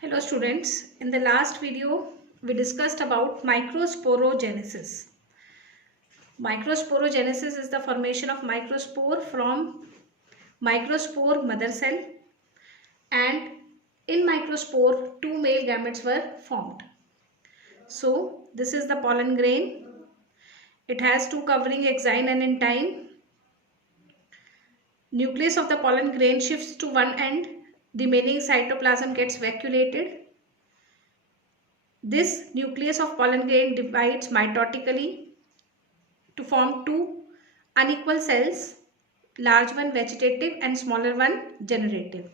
Hello students, in the last video we discussed about microsporogenesis. Microsporogenesis is the formation of microspore from microspore mother cell, and in microspore two male gametes were formed. So this is the pollen grain. It has two covering exine and intine. Nucleus of the pollen grain shifts to one end. Remaining cytoplasm gets vacuolated. This nucleus of pollen grain divides mitotically to form two unequal cells, large one vegetative and smaller one generative.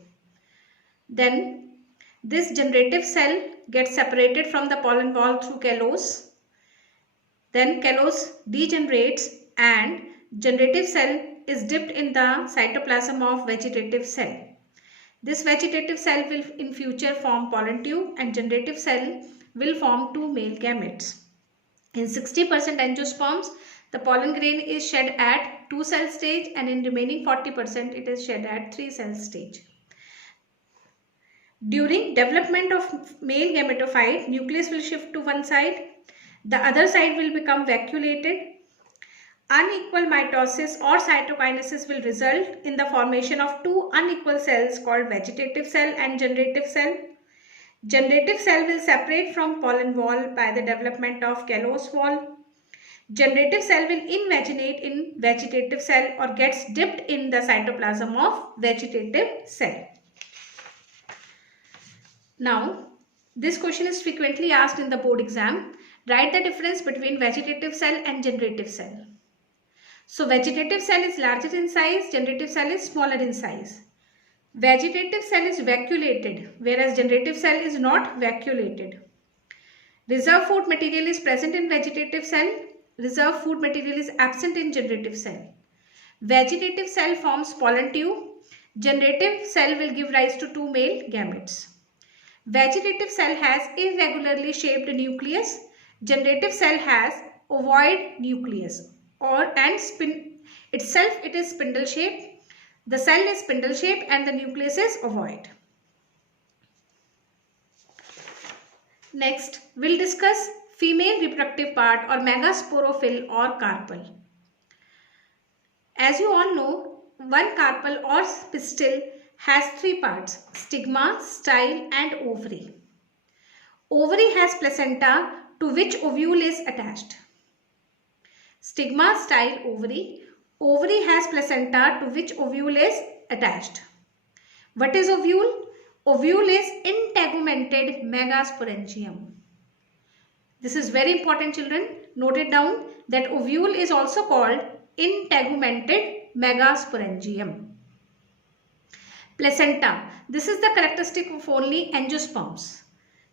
Then this generative cell gets separated from the pollen wall through callose. Then callose degenerates and generative cell is dipped in the cytoplasm of vegetative cell. This vegetative cell will in future form pollen tube, and generative cell will form two male gametes. In 60% angiosperms, the pollen grain is shed at 2 cell stage, and in remaining 40% it is shed at 3 cell stage. During development of male gametophyte, nucleus will shift to one side. The other side will become vacuolated. Unequal mitosis or cytokinesis will result in the formation of two unequal cells called vegetative cell and generative cell. Generative cell will separate from pollen wall by the development of callose wall. Generative cell will invaginate in vegetative cell or gets dipped in the cytoplasm of vegetative cell. Now, this question is frequently asked in the board exam. Write the difference between vegetative cell and generative cell. So, vegetative cell is larger in size, generative cell is smaller in size. Vegetative cell is vacuolated, whereas generative cell is not vacuolated. Reserve food material is present in vegetative cell. Reserve food material is absent in generative cell. Vegetative cell forms pollen tube. Generative cell will give rise to two male gametes. Vegetative cell has irregularly shaped nucleus. Generative cell has ovoid nucleus, it is spindle shaped. The cell is spindle shaped and the nucleus is ovoid. Next, we'll discuss female reproductive part or megasporophyll or carpel. As you all know, one carpel or pistil has three parts: stigma, style and ovary. Ovary has placenta to which ovule is attached. Stigma, style, ovary. Ovary has placenta to which ovule is attached. What is ovule? Ovule is integumented megasporangium. This is very important, children. Note it down that ovule is also called integumented megasporangium. Placenta. This is the characteristic of only angiosperms.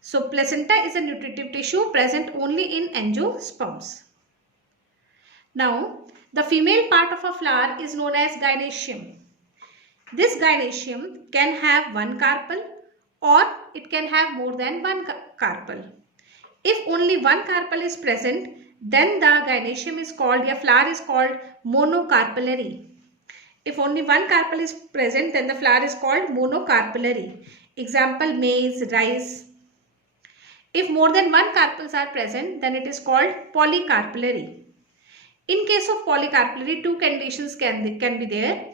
So, placenta is a nutritive tissue present only in angiosperms. Now, the female part of a flower is known as gynoecium. This gynoecium can have one carpel or it can have more than one carpel. If only one carpel is present, then the gynoecium is called, the flower is called monocarpellary. If only one carpel is present, then the flower is called monocarpellary. Example, maize, rice. If more than one carpels are present, then it is called polycarpellary. In case of polycarpellary, two conditions can be there.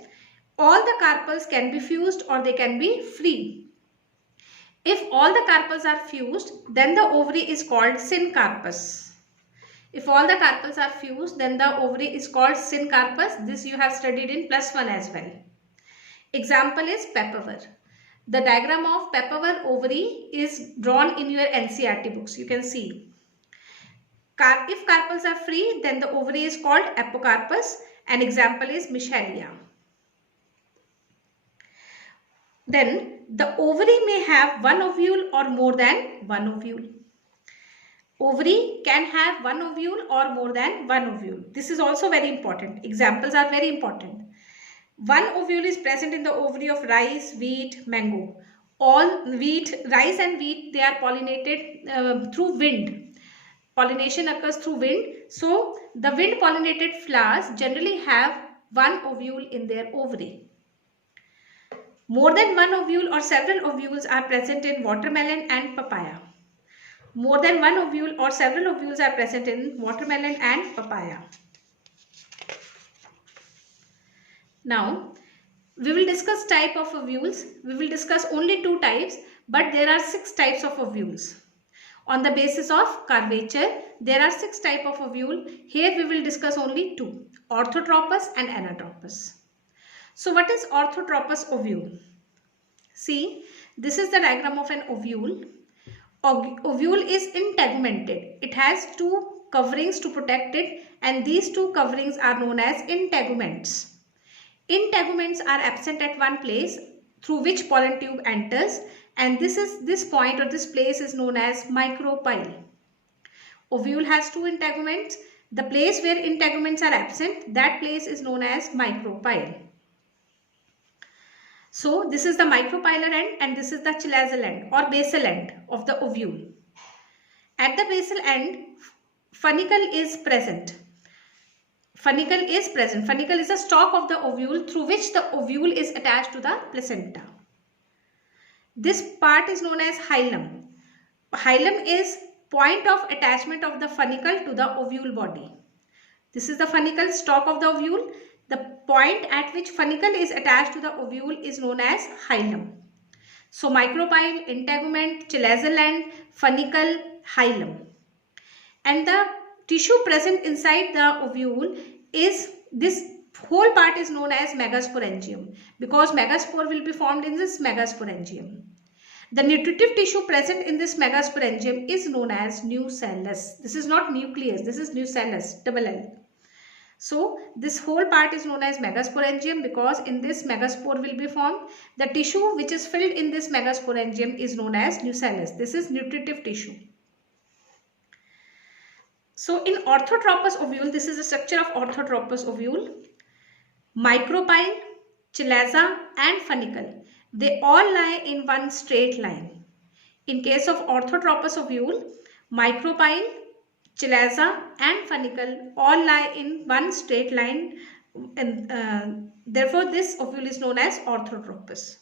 All the carpels can be fused or they can be free. If all the carpels are fused, then the ovary is called syncarpus. If all the carpels are fused, then the ovary is called syncarpus. This you have studied in +1 as well. Example is pepperwort. The diagram of pepperwort ovary is drawn in your NCERT books. You can see. If carpels are free, then the ovary is called apocarpus. An example is michelia. Then the ovary may have one ovule or more than one ovule. Ovary can have one ovule or more than one ovule. This is also very important. Examples are very important. One ovule is present in the ovary of rice, wheat, mango. All wheat, rice and wheat, they are pollinated through wind. Pollination occurs through wind. So, the wind pollinated flowers generally have one ovule in their ovary. More than one ovule or several ovules are present in watermelon and papaya. More than one ovule or several ovules are present in watermelon and papaya. Now, we will discuss type of ovules. We will discuss only 2 types, but there are 6 types of ovules. On the basis of curvature, there are 6 types of ovule. Here we will discuss only 2, orthotropous and anatropous. So what is orthotropous ovule? See, this is the diagram of an ovule. Ovule is integumented. It has 2 coverings to protect it, and these 2 coverings are known as integuments. Integuments are absent at one place through which pollen tube enters, and this point or this place is known as micropyle. Ovule has 2 integuments. The place where integuments are absent, that place is known as micropyle. So this is the micropylar end and this is the chalazal end or basal end of the ovule. At the basal end, funicle is present. Funicle is present. Funicle is the stalk of the ovule through which the ovule is attached to the placenta. This part is known as hilum. Hilum is point of attachment of the funicle to the ovule body. This is the funicle stalk of the ovule. The point at which funicle is attached to the ovule is known as hilum. So micropyle, integument, chalazal end, funicle, hilum. And the tissue present inside the ovule is, this whole part is known as megasporangium, because megaspore will be formed in this megasporangium. The nutritive tissue present in this megasporangium is known as nucellus. This is not nucleus, this is nucellus, double L. So this whole part is known as megasporangium because in this megaspore will be formed. The tissue which is filled in this megasporangium is known as nucellus. This is nutritive tissue. So in orthotropous ovule, this is the structure of orthotropous ovule. Micropyle, chalaza and funicle, they all lie in one straight line. In case of orthotropous ovule, micropyle, chalaza and funicle all lie in one straight line, and therefore this ovule is known as orthotropous.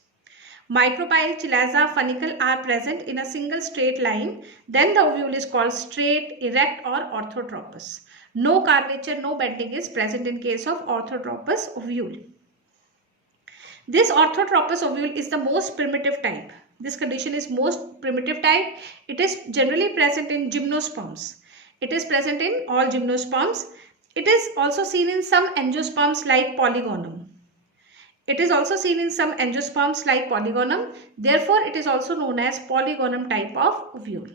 Micropyle, chalaza, funicle are present in a single straight line, then the ovule is called straight, erect or orthotropous. No curvature, no bending is present in case of orthotropous ovule. This orthotropous ovule is the most primitive type. This condition is most primitive type. It is generally present in gymnosperms. It is present in all gymnosperms. It is also seen in some angiosperms like Polygonum. It is also seen in some angiosperms like Polygonum. Therefore, it is also known as Polygonum type of ovule.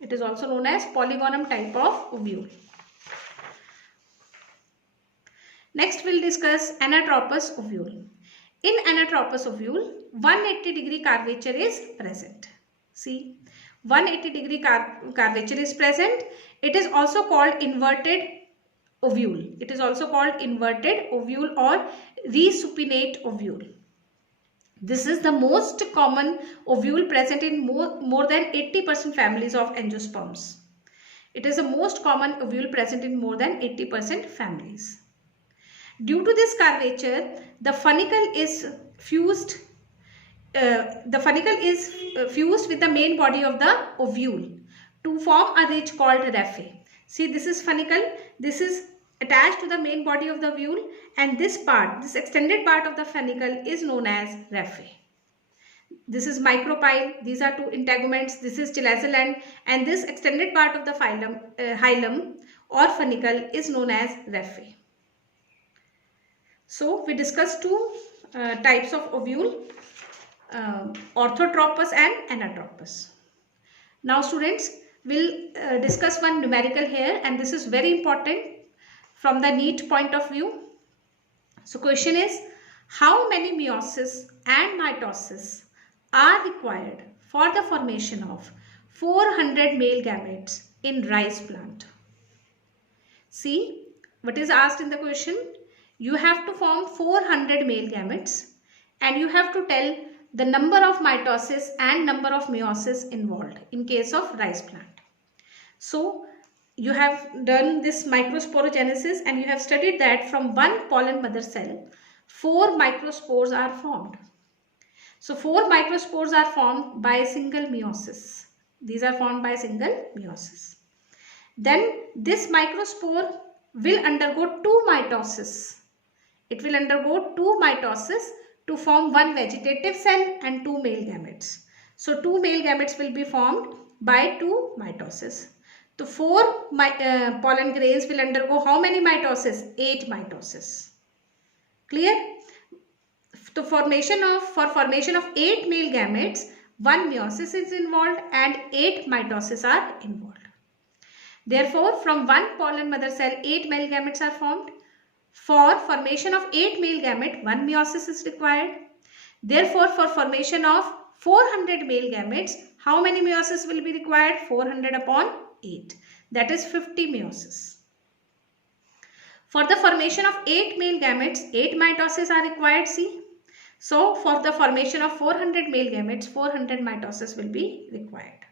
It is also known as Polygonum type of ovule. Next, we will discuss anatropous ovule. In anatropous ovule, 180-degree curvature is present. See, 180-degree curvature is present. It is also called inverted ovule. It is also called inverted ovule or resupinate ovule. This is the most common ovule present in more than 80% families of angiosperms. It is the most common ovule present in more than 80% families. Due to this curvature, the funicle is fused. Fused with the main body of the ovule to form a ridge called raphe. See, this is funicle. This is attached to the main body of the ovule, and this part, this extended part of the funicle is known as raphe. This is micropyle. These are 2 integuments. This is chalazal end, and this extended part of the hilum or funicle is known as raphe. So we discussed 2 types of ovule, orthotropous and anatropous. Now students, we'll discuss one numerical here, and this is very important from the NEET point of view. So question is, how many meiosis and mitosis are required for the formation of 400 male gametes in rice plant? See, what is asked in the question? You have to form 400 male gametes and you have to tell the number of mitosis and number of meiosis involved in case of rice plant. So you have done this microsporogenesis and you have studied that from one pollen mother cell, 4 microspores are formed. So 4 microspores are formed by single meiosis. These are formed by single meiosis. Then this microspore will undergo 2 mitosis. It will undergo 2 mitosis to form one vegetative cell and 2 male gametes. So 2 male gametes will be formed by 2 mitosis. The 4 pollen grains will undergo how many mitosis? 8 mitosis. Clear? For formation of 8 male gametes, 1 meiosis is involved and 8 mitosis are involved. Therefore, from one pollen mother cell, 8 male gametes are formed. For formation of 8 male gamete, 1 meiosis is required. Therefore, for formation of 400 male gametes, how many meiosis will be required? 400 upon 8. That is 50 meiosis. For the formation of 8 male gametes, 8 mitosis are required. See. So, for the formation of 400 male gametes, 400 mitosis will be required.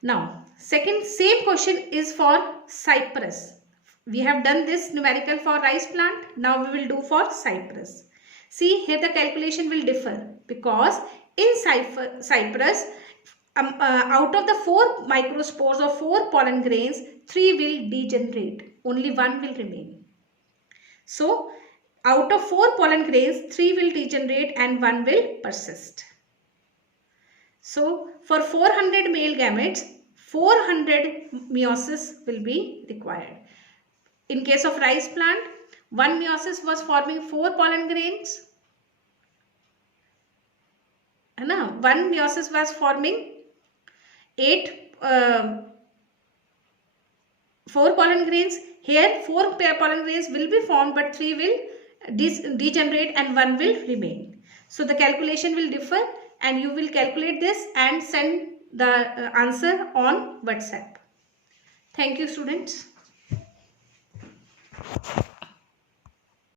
Now, same question is for cypress. We have done this numerical for rice plant. Now we will do for cypress. See, here the calculation will differ because in cypress, out of the 4 microspores or 4 pollen grains, 3 will degenerate. Only 1 will remain. So, out of 4 pollen grains, 3 will degenerate and 1 will persist. So, for 400 male gametes, 400 meiosis will be required. In case of rice plant, 1 meiosis was forming 4 pollen grains. 1 meiosis was forming 4 pollen grains. Here 4 pollen grains will be formed, but 3 will degenerate and 1 will remain. So the calculation will differ and you will calculate this and send the answer on WhatsApp. Thank you, students.